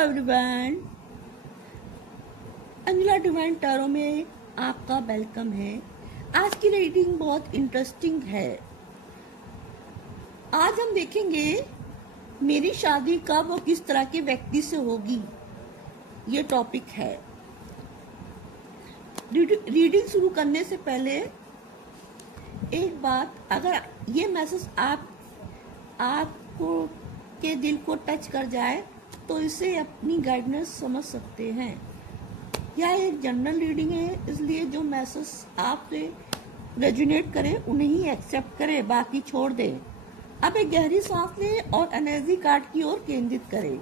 Everyone, Anjula divine tarot में आपका welcome है। आज की रीडिंग बहुत इंटरेस्टिंग है। आज हम देखेंगे मेरी शादी कब और किस तरह के व्यक्ति से होगी, ये टॉपिक है। रीडिंग शुरू करने से पहले एक बात, अगर ये मैसेज आपको के दिल को टच कर जाए तो इसे अपनी गाइडेंस समझ सकते हैं। यह एक जनरल रीडिंग है, इसलिए जो मैसेज आपसे रेजोनेट करे उन्हें ही एक्सेप्ट करें, बाकी छोड़ दें। अब एक गहरी सांस लें और एनर्जी कार्ड की ओर केंद्रित करें।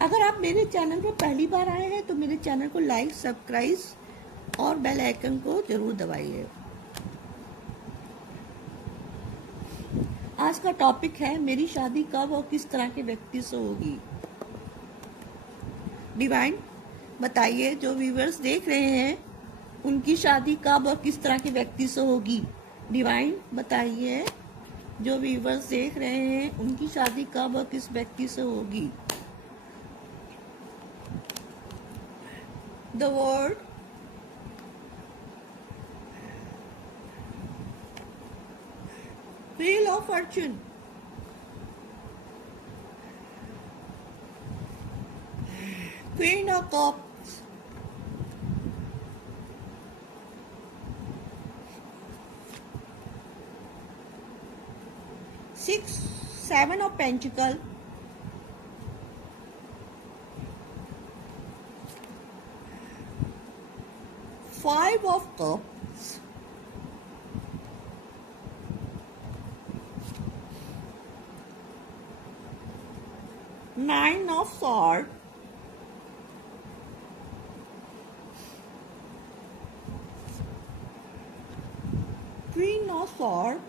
अगर आप मेरे चैनल पर पहली बार आए हैं तो मेरे चैनल को लाइक, सब्सक्राइब और बेल आइकन को जरूर दबाइए। आज का टॉपिक है मेरी शादी कब और किस तरह के व्यक्ति से होगी। डिवाइन बताइए, जो व्यूअर्स देख रहे हैं उनकी शादी कब और किस तरह के व्यक्ति से होगी। डिवाइन बताइए, जो व्यूअर्स देख रहे हैं उनकी शादी कब और किस व्यक्ति से होगी। The word, Wheel of Fortune, Queen of Cups, Seven of Pentacles, Five of Cups, Nine of Swords, Queen of Swords,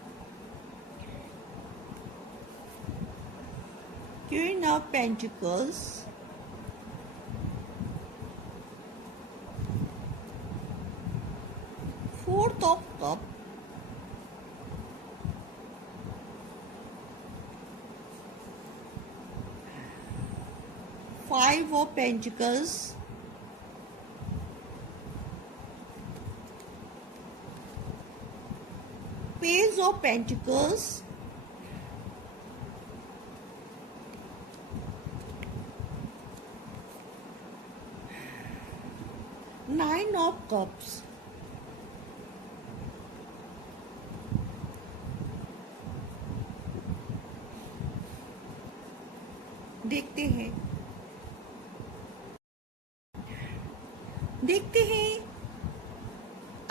Queen of Pentacles, Fourth of Cups, Five of Pentacles, Page of Pentacles, Nine of Cups। देखते हैं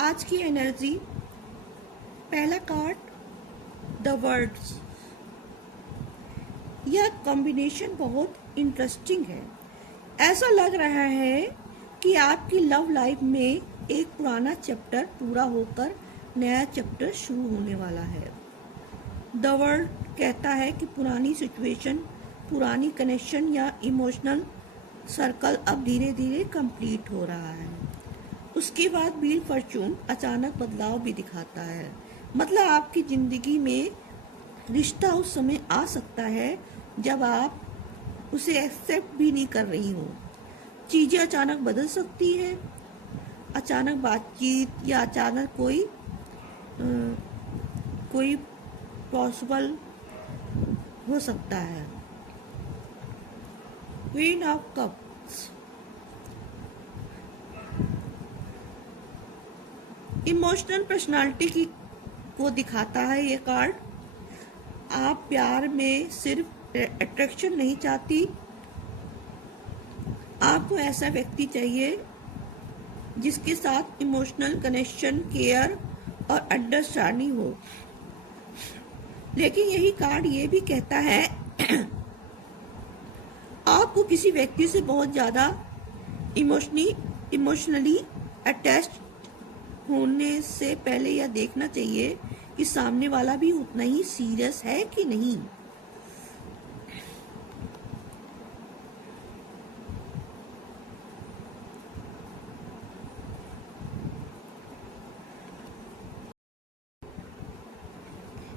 आज की energy. पहला card, the words. यह combination बहुत interesting है। ऐसा लग रहा है कि आपकी लव लाइफ में एक पुराना चैप्टर पूरा होकर नया चैप्टर शुरू होने वाला है। द वर्ड कहता है कि पुरानी सिचुएशन, पुरानी कनेक्शन या इमोशनल सर्कल अब धीरे धीरे कंप्लीट हो रहा है। उसके बाद व्हील फॉर्चून अचानक बदलाव भी दिखाता है। मतलब आपकी जिंदगी में रिश्ता उस समय आ सकता है जब आप उसे एक्सेप्ट भी नहीं कर रही हो। चीजें अचानक बदल सकती हैं, अचानक बातचीत या अचानक कोई पॉसिबल हो सकता है। Queen of cups, emotional personality को दिखाता है ये कार्ड। आप प्यार में सिर्फ अट्रैक्शन नहीं चाहती, आपको ऐसा व्यक्ति चाहिए जिसके साथ इमोशनल कनेक्शन, केयर और अंडरस्टैंडिंग हो। लेकिन यही कार्ड ये भी कहता है आपको किसी व्यक्ति से बहुत ज्यादा इमोशनली अटैच्ड होने से पहले यह देखना चाहिए कि सामने वाला भी उतना ही सीरियस है कि नहीं।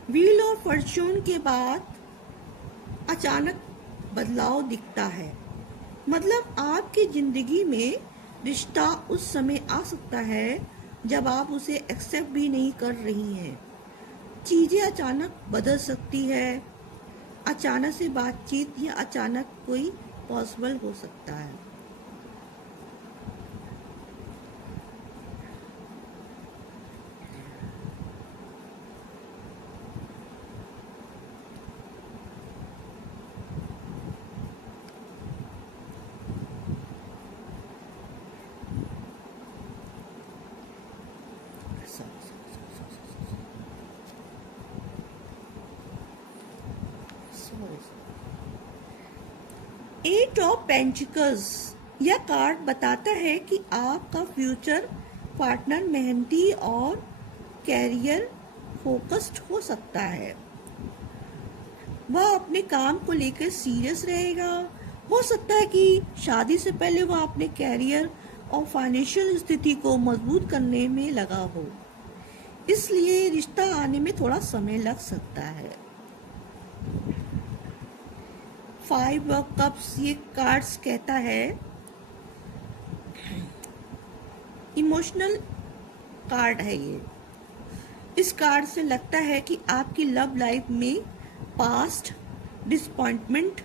व्हील ऑफ फॉर्च्यून के बाद अचानक बदलाव दिखता है, मतलब आपकी जिंदगी में रिश्ता उस समय आ सकता है जब आप उसे एक्सेप्ट भी नहीं कर रही हैं। चीजें अचानक बदल सकती है, अचानक से बातचीत या अचानक कोई पॉसिबल हो सकता है। एट ऑफ पेंटिकल्स यह कार्ड बताता है कि आपका फ्यूचर पार्टनर मेहनती और कैरियर फोकस्ड हो सकता है। वह अपने काम को लेकर सीरियस रहेगा। हो सकता है कि शादी से पहले वह अपने कैरियर और फाइनेंशियल स्थिति को मजबूत करने में लगा हो, इसलिए रिश्ता आने में थोड़ा समय लग सकता है। 5 ऑफ कप्स ये कार्ड्स कहता है, इमोशनल कार्ड है ये। इस कार्ड से लगता है कि आपकी लव लाइफ में पास्ट डिसअपॉइंटमेंट,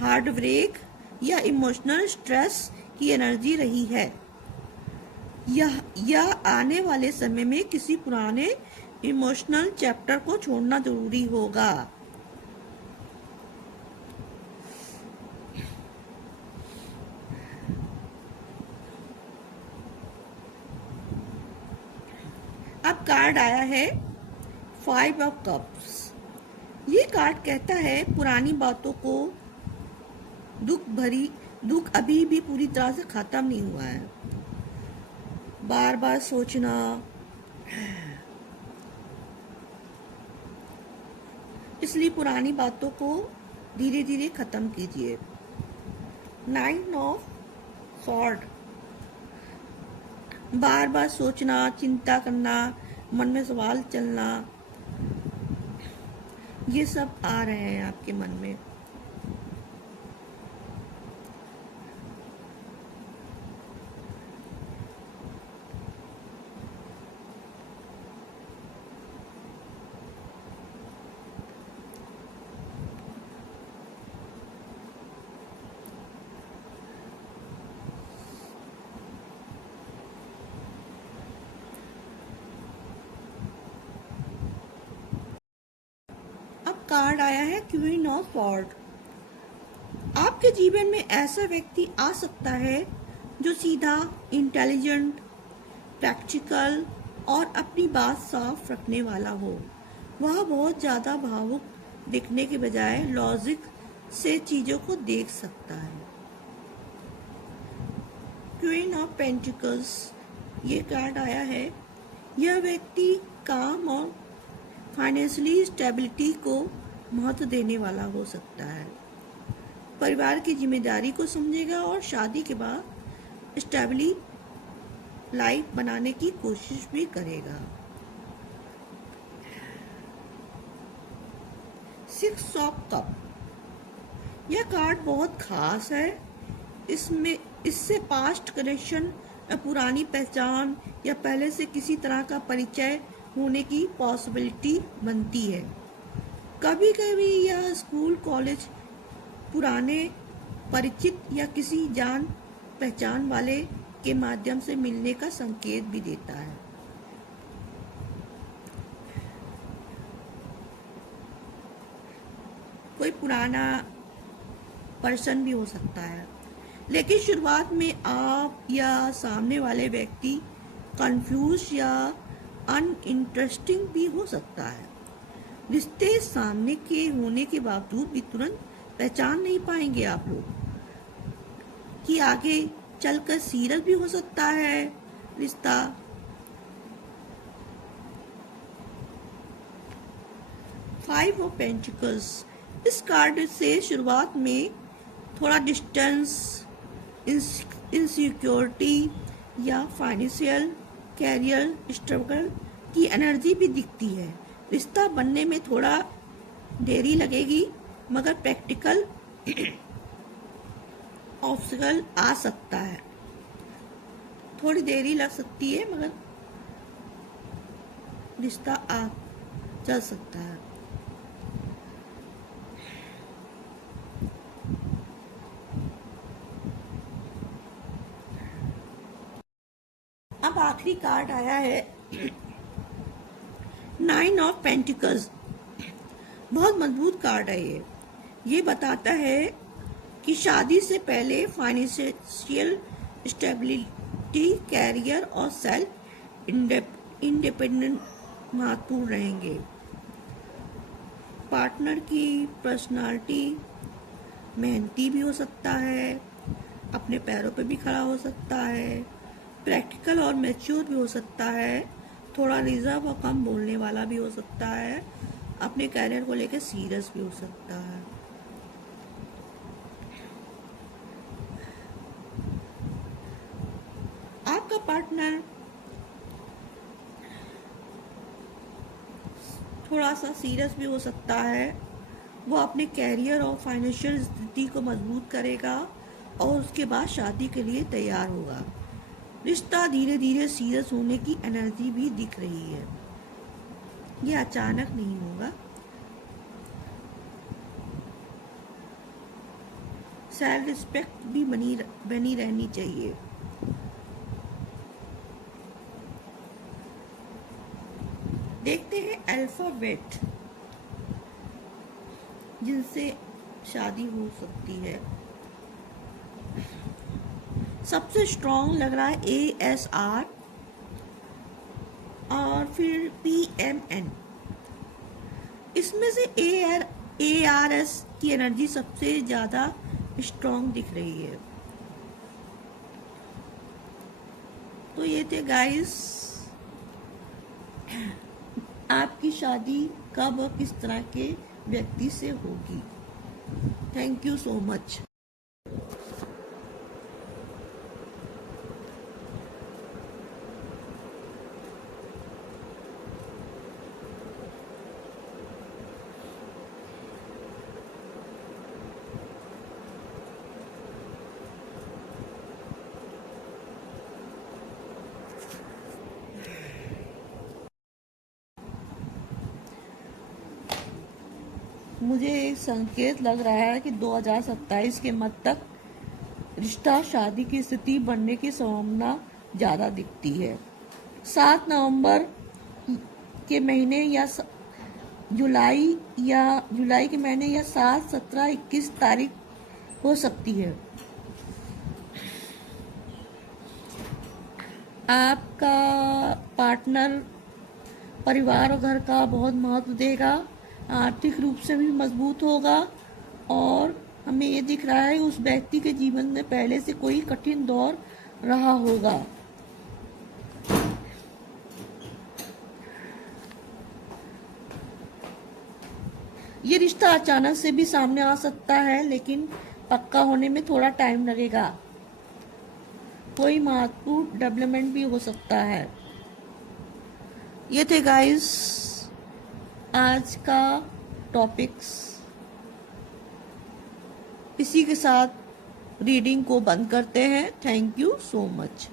हार्ट ब्रेक या इमोशनल स्ट्रेस की एनर्जी रही है। यह आने वाले समय में किसी पुराने इमोशनल चैप्टर को छोड़ना जरूरी होगा। अब कार्ड आया है 5 ऑफ कप्स। ये कार्ड कहता है पुरानी बातों को दुख अभी भी पूरी तरह से खत्म नहीं हुआ है। बार बार सोचना, इसलिए पुरानी बातों को धीरे धीरे खत्म कीजिए। 9 ऑफ सॉर्ड, बार बार सोचना, चिंता करना, मन में सवाल चलना, ये सब आ रहे हैं आपके मन में। कार्ड आया है क्वीन ऑफ सॉर्ड। आपके जीवन में ऐसा व्यक्ति आ सकता है जो सीधा, इंटेलिजेंट, प्रैक्टिकल और अपनी बात साफ रखने वाला हो। वह बहुत ज्यादा भावुक दिखने के बजाय लॉजिक से चीजों को देख सकता है। क्वीन ऑफ पेंटिकल्स ये कार्ड आया है, यह व्यक्ति काम और फाइनेंशियली स्टेबिलिटी को महत्व देने वाला हो सकता है। परिवार की जिम्मेदारी को समझेगा और शादी के बाद स्टेबली लाइफ बनाने की कोशिश भी करेगा। 6 ऑफ कप, यह कार्ड बहुत खास है। इससे पास्ट कनेक्शन, पुरानी पहचान या पहले से किसी तरह का परिचय होने की पॉसिबिलिटी बनती है। कभी कभी यह स्कूल, कॉलेज, पुराने परिचित या किसी जान पहचान वाले के माध्यम से मिलने का संकेत भी देता है। कोई पुराना पर्सन भी हो सकता है, लेकिन शुरुआत में आप या सामने वाले व्यक्ति कंफ्यूज या अनइंटरेस्टिंग भी हो सकता है। रिश्ते सामने के होने के बावजूद भी तुरंत पहचान नहीं पाएंगे आप लोग कि आगे चलकर सीरियस भी हो सकता है रिश्ता। फाइव ऑफ पेंटिकल्स, इस कार्ड से शुरुआत में थोड़ा डिस्टेंस, इनसिक्योरिटी या फाइनेंशियल कैरियर स्ट्रगल की एनर्जी भी दिखती है, रिश्ता बनने में थोड़ा देरी लगेगी, मगर प्रैक्टिकल ऑब्स्टिकल आ सकता है। थोड़ी देरी लग सकती है, मगर रिश्ता आ चल सकता है। अब आखिरी कार्ड आया है 9 ऑफ पेंटिकल्स। बहुत मजबूत कार्ड है ये बताता है कि शादी से पहले फाइनेंशियल स्टेबिलिटी, कैरियर और सेल्फ इंडिपेंडेंट महत्वपूर्ण रहेंगे। पार्टनर की पर्सनालिटी मेहनती भी हो सकता है, अपने पैरों पे भी खड़ा हो सकता है, प्रैक्टिकल और मैच्योर भी हो सकता है, थोड़ा रिजर्व और कम बोलने वाला भी हो सकता है, अपने कैरियर को लेकर सीरियस भी हो सकता है। आपका पार्टनर थोड़ा सा सीरियस भी हो सकता है। वो अपने कैरियर और फाइनेंशियल स्थिति को मजबूत करेगा और उसके बाद शादी के लिए तैयार होगा। रिश्ता धीरे धीरे सीरियस होने की एनर्जी भी दिख रही है। ये अचानक नहीं होगा। सेल्फ रिस्पेक्ट भी बनी रहनी चाहिए। देखते हैं अल्फाबेट जिनसे शादी हो सकती है। सबसे स्ट्रॉन्ग लग रहा है ASR और फिर PMN। इसमें से ARS की एनर्जी सबसे ज्यादा स्ट्रॉन्ग दिख रही है। तो ये थे गाइस, आपकी शादी कब और किस तरह के व्यक्ति से होगी। Thank you so much. मुझे एक संकेत लग रहा है कि 2027 के मध्य तक रिश्ता शादी की स्थिति बनने की संभावना ज्यादा दिखती है। 7 नवंबर के महीने या जुलाई के महीने या 7, 17, 21 तारीख हो सकती है। आपका पार्टनर परिवार और घर का बहुत महत्व देगा, आर्थिक रूप से भी मजबूत होगा और हमें ये दिख रहा है उस व्यक्ति के जीवन में पहले से कोई कठिन दौर रहा होगा। ये रिश्ता अचानक से भी सामने आ सकता है, लेकिन पक्का होने में थोड़ा टाइम लगेगा। कोई महत्वपूर्ण डेवलपमेंट भी हो सकता है। ये थे गाइस आज का टॉपिक्स। इसी के साथ रीडिंग को बंद करते हैं। Thank you so much.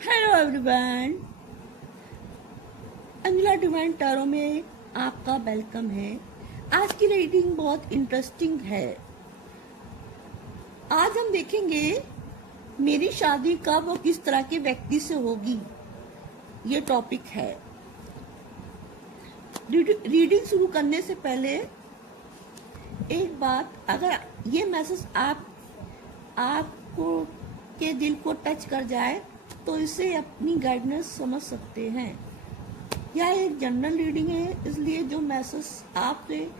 Hello everyone, Anjula divine tarot में आपका वेलकम है। आज की रीडिंग बहुत इंटरेस्टिंग है। आज हम देखेंगे मेरी शादी कब और किस तरह के व्यक्ति से होगी, ये टॉपिक है। रीडिंग शुरू करने से पहले एक बात, अगर ये मैसेज आपको के दिल को टच कर जाए तो इसे अपनी गाइडेंस समझ सकते हैं। यह एक जनरल रीडिंग है, इसलिए जो मैसेज आपसे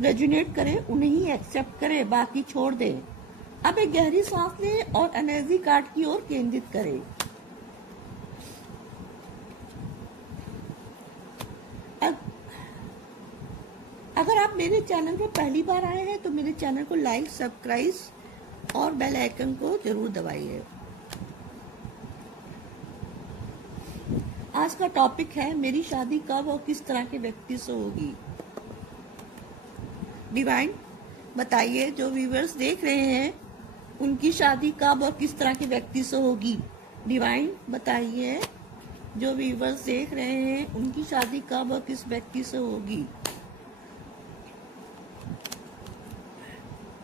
रेजोनेट करे उन्हें ही एक्सेप्ट करें, बाकी छोड़ दें। अब एक गहरी सांस लें और एनर्जी कार्ड की ओर केंद्रित करें। अगर आप मेरे चैनल पर पहली बार आए हैं तो मेरे चैनल को लाइक, सब्सक्राइब और बेल आइकन को जरूर दबाइए। आज का टॉपिक है मेरी शादी कब और किस तरह के व्यक्ति से होगी। डिवाइन बताइए, जो व्यूअर्स देख रहे हैं उनकी शादी कब और किस तरह के व्यक्ति से होगी। डिवाइन बताइए, जो व्यूअर्स देख रहे हैं उनकी शादी कब और किस व्यक्ति से होगी।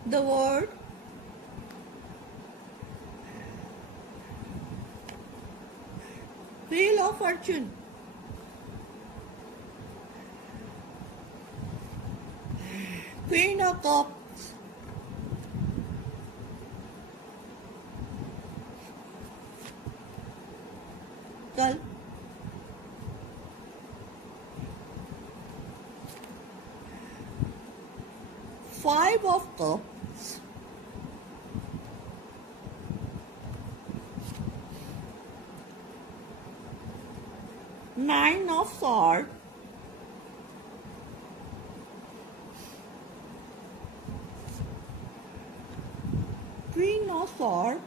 The word wheel of fortune, queen of cups, कल five of cups, nine of sword, queen of sword,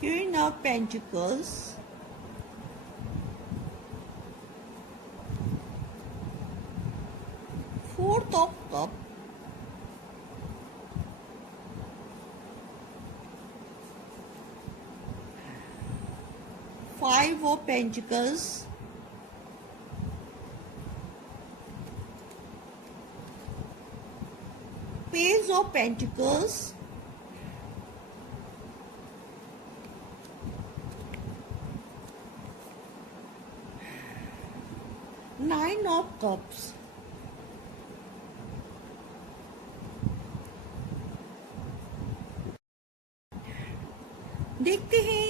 queen of pentacles, fourth of cup, five of pentacles, page of pentacles, nine of cups. देखते हैं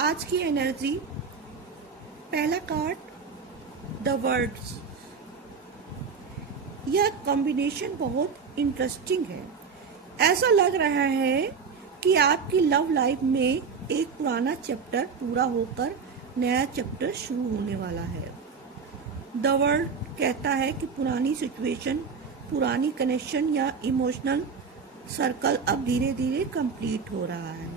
आज की energy. पहला card the words. यह combination बहुत interesting है। ऐसा लग रहा है कि आपकी लव लाइफ में एक पुराना चैप्टर पूरा होकर नया चैप्टर शुरू होने वाला है। द वर्ल्ड कहता है कि पुरानी सिचुएशन, पुरानी कनेक्शन या इमोशनल सर्कल अब धीरे धीरे कंप्लीट हो रहा है।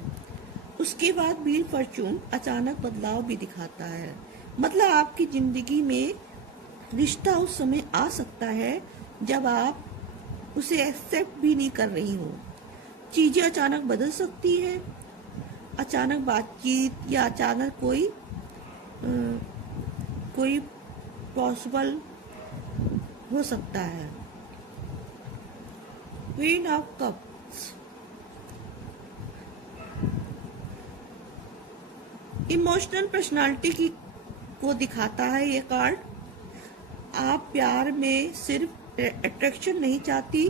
उसके बाद व्हील फॉर्चून अचानक बदलाव भी दिखाता है। मतलब आपकी जिंदगी में रिश्ता उस समय आ सकता है जब आप उसे एक्सेप्ट भी नहीं कर रही हो। चीजें अचानक बदल सकती है, अचानक बातचीत या अचानक कोई पॉसिबल हो सकता है। Queen of cups emotional personality को दिखाता है ये कार्ड। आप प्यार में सिर्फ अट्रैक्शन नहीं चाहती,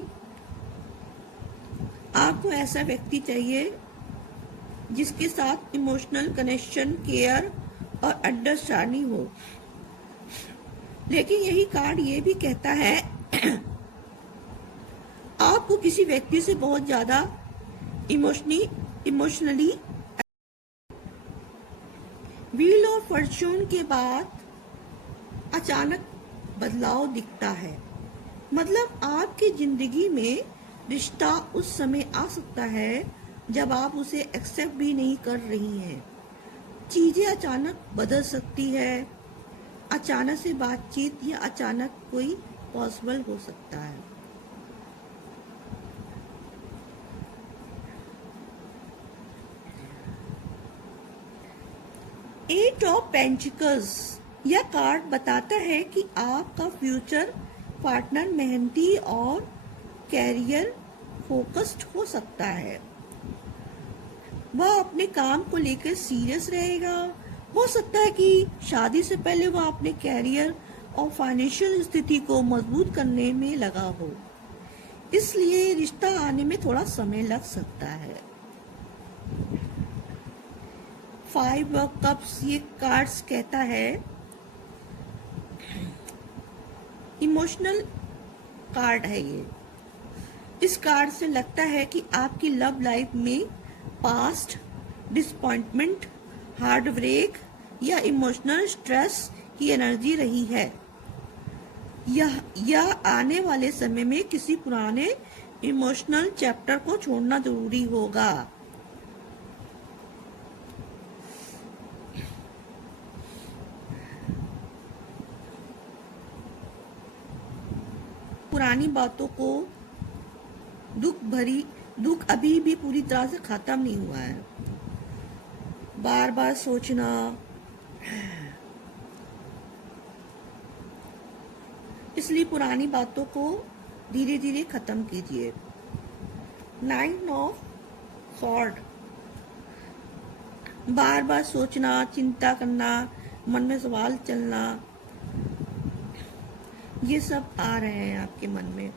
आपको ऐसा व्यक्ति चाहिए जिसके साथ इमोशनल कनेक्शन, केयर और अंडरस्टैंडिंग हो। लेकिन यही कार्ड ये भी कहता है आपको किसी व्यक्ति से बहुत ज्यादा इमोशनली। व्हील ऑफ फॉर्चून के बाद अचानक बदलाव दिखता है। मतलब आपकी जिंदगी में रिश्ता उस समय आ सकता है जब आप उसे एक्सेप्ट भी नहीं कर रही हैं। चीजें अचानक बदल सकती है, अचानक से बातचीत या अचानक कोई पॉसिबल हो सकता है। एट ऑफ पेंटिकल्स यह कार्ड बताता है कि आपका फ्यूचर पार्टनर मेहनती और कैरियर फोकस्ड हो सकता है। वह अपने काम को लेकर सीरियस रहेगा। हो सकता है कि शादी से पहले वह अपने कैरियर और फाइनेंशियल स्थिति को मजबूत करने में लगा हो, इसलिए रिश्ता आने में थोड़ा समय लग सकता है। फाइव ऑफ कप्स ये कार्ड्स कहता है इमोशनल कार्ड है ये। इस कार्ड से लगता है कि आपकी लव लाइफ में पास्ट डिसअपॉइंटमेंट, हार्ट ब्रेक या इमोशनल स्ट्रेस की एनर्जी रही है। यह आने वाले समय में किसी पुराने इमोशनल चैप्टर को छोड़ना जरूरी होगा। पुरानी बातों को दुख अभी भी पूरी तरह से खत्म नहीं हुआ है। बार बार सोचना, इसलिए पुरानी बातों को धीरे धीरे खत्म कीजिए। 9 ऑफ सॉर्ड, बार बार सोचना, चिंता करना, मन में सवाल चलना, ये सब आ रहे हैं आपके मन में।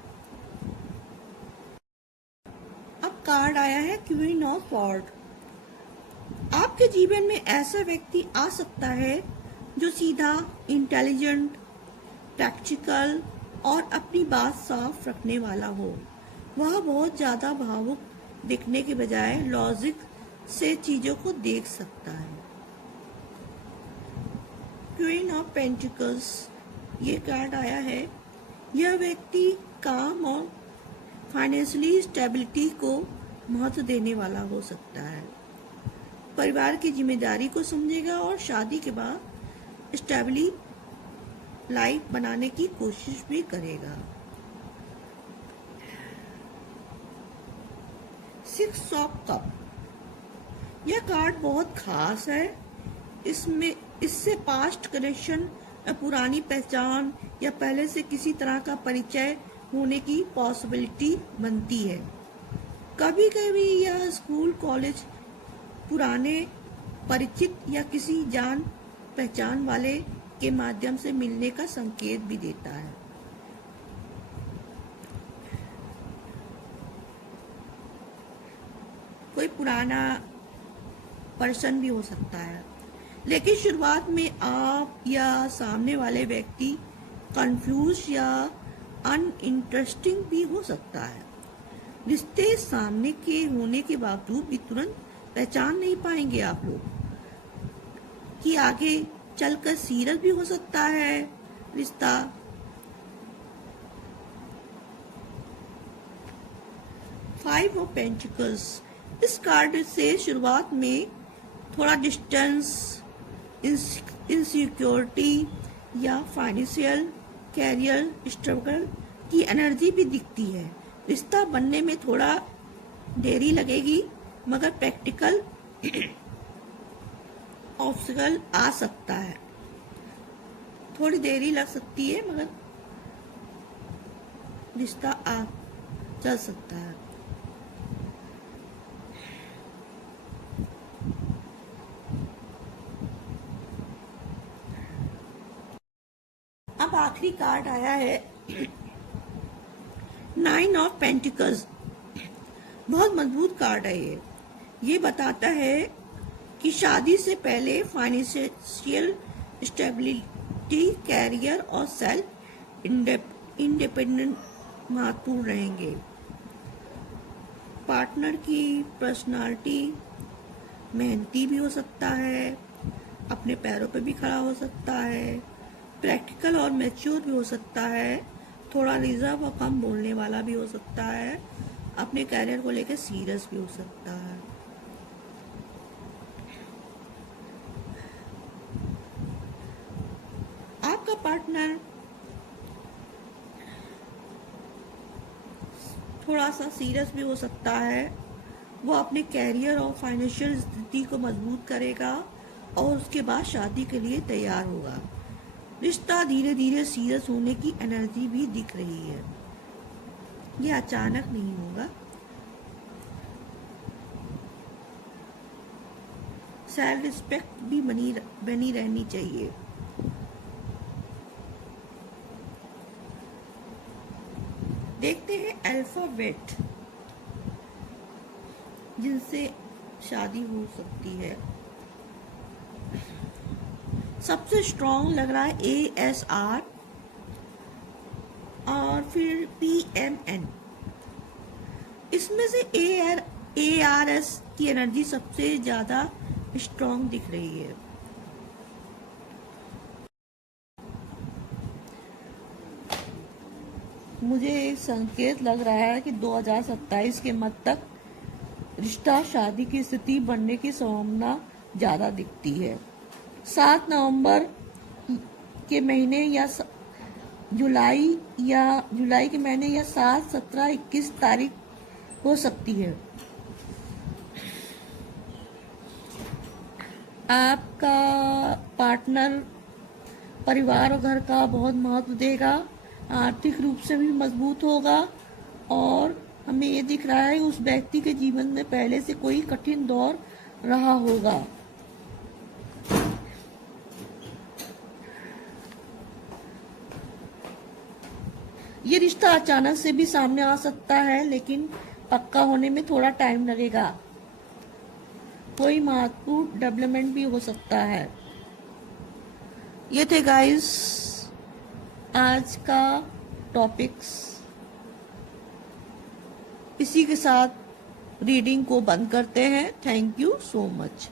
अब कार्ड आया है क्वीन ऑफ सॉर्ड। आपके जीवन में ऐसा व्यक्ति आ सकता है जो सीधा, इंटेलिजेंट, प्रैक्टिकल और अपनी बात साफ रखने वाला हो। वह बहुत ज्यादा भावुक दिखने के बजाय लॉजिक से चीजों को देख सकता है। क्वीन ऑफ पेंटिकल्स, ये कार्ड आया है। यह व्यक्ति काम और फाइनेंशियली स्टेबिलिटी को महत्व देने वाला हो सकता है। परिवार की जिम्मेदारी को समझेगा और शादी के बाद स्टेबली लाइफ बनाने की कोशिश भी करेगा। 6 ऑफ कप, यह कार्ड बहुत खास है। इससे पास्ट कनेक्शन, पुरानी पहचान या पहले से किसी तरह का परिचय होने की पॉसिबिलिटी बनती है। कभी कभी यह स्कूल, कॉलेज, पुराने परिचित या किसी जान पहचान वाले के माध्यम से मिलने का संकेत भी देता है। कोई पुराना पर्सन भी हो सकता है, लेकिन शुरुआत में आप या सामने वाले व्यक्ति कंफ्यूज या अनइंटरेस्टिंग भी हो सकता है। रिश्ते सामने के होने के बावजूद भी तुरंत पहचान नहीं पाएंगे आप लोग कि आगे चलकर सीरियस भी हो सकता है रिश्ता। फाइव ऑफ पेंटिकल्स, इस कार्ड से शुरुआत में थोड़ा डिस्टेंस, इनसिक्योरिटी या फाइनेंशियल कैरियर स्ट्रगल की एनर्जी भी दिखती है। रिश्ता बनने में थोड़ा देरी लगेगी, मगर प्रैक्टिकल ऑब्स्टिकल आ सकता है। थोड़ी देरी लग सकती है, मगर रिश्ता चल सकता है। अब आखिरी कार्ड आया है 9 ऑफ पेंटिकल्स। बहुत मजबूत कार्ड है ये बताता है कि शादी से पहले फाइनेंशियल स्टेबिलिटी, कैरियर और सेल्फ इंडिपेंडेंट महत्वपूर्ण रहेंगे। पार्टनर की पर्सनालिटी मेहनती भी हो सकता है, अपने पैरों पे भी खड़ा हो सकता है, प्रैक्टिकल और मैच्योर भी हो सकता है, थोड़ा रिजर्व और कम बोलने वाला भी हो सकता है, अपने कैरियर को लेकर सीरियस भी हो सकता है। आपका पार्टनर थोड़ा सा सीरियस भी हो सकता है। वो अपने कैरियर और फाइनेंशियल स्थिति को मजबूत करेगा और उसके बाद शादी के लिए तैयार होगा। रिश्ता धीरे धीरे सीरियस होने की एनर्जी भी दिख रही है। ये अचानक नहीं होगा। सेल्फ रिस्पेक्ट भी बनी रहनी चाहिए। देखते हैं अल्फाबेट जिनसे शादी हो सकती है। सबसे स्ट्रॉन्ग लग रहा है ASR और फिर PMN। इसमें से ARS की एनर्जी सबसे ज्यादा स्ट्रॉन्ग दिख रही है। मुझे एक संकेत लग रहा है कि 2027 के मध्य तक रिश्ता शादी की स्थिति बनने की संभावना ज्यादा दिखती है। 7 नवंबर के महीने या जुलाई के महीने या 7, 17, 21 तारीख हो सकती है। आपका पार्टनर परिवार और घर का बहुत महत्व देगा, आर्थिक रूप से भी मजबूत होगा और हमें ये दिख रहा है उस व्यक्ति के जीवन में पहले से कोई कठिन दौर रहा होगा। ये रिश्ता अचानक से भी सामने आ सकता है, लेकिन पक्का होने में थोड़ा टाइम लगेगा। कोई महत्वपूर्ण डेवलपमेंट भी हो सकता है। ये थे गाइस आज का टॉपिक्स। इसी के साथ रीडिंग को बंद करते हैं। Thank you so much.